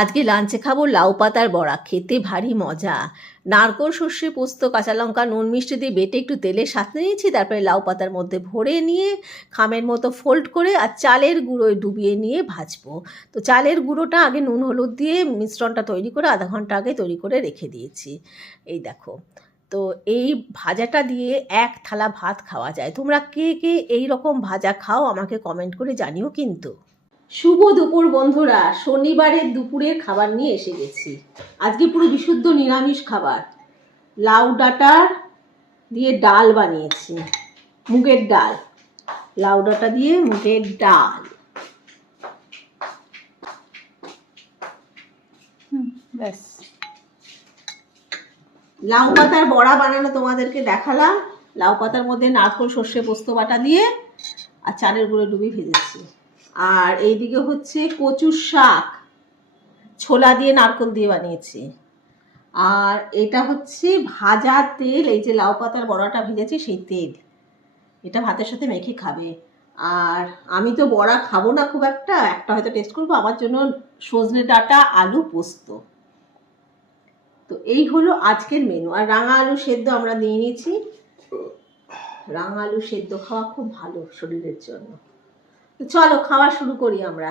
আজকে লাঞ্চে খাবো লাউ পাতার বড়া, খেতে ভারী মজা। নারকোল, সর্ষে, পোস্ত, কাঁচা লঙ্কা, নুন মিষ্টি দিয়ে বেটে একটু তেলের সাথে নিয়েছি, তারপরে লাউ পাতার মধ্যে ভরে নিয়ে খামের মতো ফোল্ড করে আর চালের গুঁড়োয় ডুবিয়ে নিয়ে ভাজবো। তো চালের গুঁড়োটা আগে নুন হলুদ দিয়ে মিশ্রণটা তৈরি করে আধা ঘন্টা আগে তৈরি করে রেখে দিয়েছি। এই দেখো, তো এই ভাজাটা দিয়ে এক থালা ভাত খাওয়া যায়। তোমরা কে কে এই রকম ভাজা খাও আমাকে কমেন্ট করে জানিও কিন্তু। শুভ দুপুর বন্ধুরা, শনিবারের দুপুরের খাবার নিয়ে এসে গেছি। আজকে পুরো বিশুদ্ধ নিরামিষ খাবার। লাউ ডাঁটার দিয়ে ডাল বানিয়েছি, মুগের ডাল। লাউ ডাঁটা দিয়ে মুগের ডাল। ব্যাস। লাউ পাতার বড়া বানানো তোমাদেরকে দেখালাম। লাউ পাতার মধ্যে নারকোল, সর্ষে, পোস্ত বাটা দিয়ে আর চালের গুঁড়ো ডুবিয়ে ভেজেছি। আর এইদিকে হচ্ছে কচুর শাক, ছোলা দিয়ে নারকোল দিয়ে বানিয়েছি। আর এটা হচ্ছে ভাজা তেল, এই যে লাউ পাতার বড়াটা ভেজেছি সেই তেল, এটা ভাতের সাথে মেখে খাবে। আর আমি তো বড়া খাবো না খুব একটা, হয়তো টেস্ট করবো। আমার জন্য সজনে ডাঁটা, আলু, পোস্ত। তো এই হলো আজকের মেনু। আর রাঙা আলু সেদ্ধ আমরা নিয়ে নিয়েছি। রাঙা আলু সেদ্ধ খাওয়া খুব ভালো শরীরের জন্য। তো চলো খাওয়া শুরু করি আমরা।